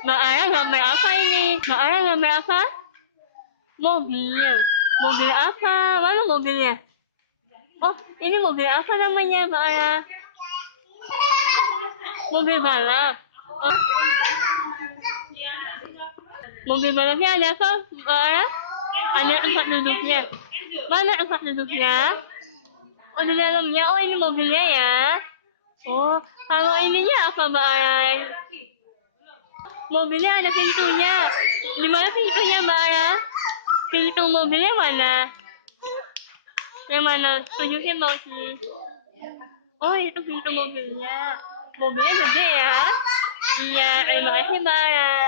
Mbak Ara gambar apa ini? Mbak Ara gambar apa? Mobil. Mobil apa? Mana mobilnya? Oh, ini mobil apa namanya, Mbak Ara? Mobil balap. Oh, mobil balapnya ada apa, Mbak Ara? Ada tempat duduknya. Mana tempat duduknya? Oh, di dalamnya. Oh, ini mobilnya ya. Oh, kalau ininya apa, Mbak Ara? Mobilnya ada pintunya. Di mana pintunya, Mbak Ara? Pintu mobilnya mana? Yang mana? Tunjukin dong sih. Oh, itu pintu mobilnya. Mobilnya gede ya? Iya, terima kasih, Mbak Ara.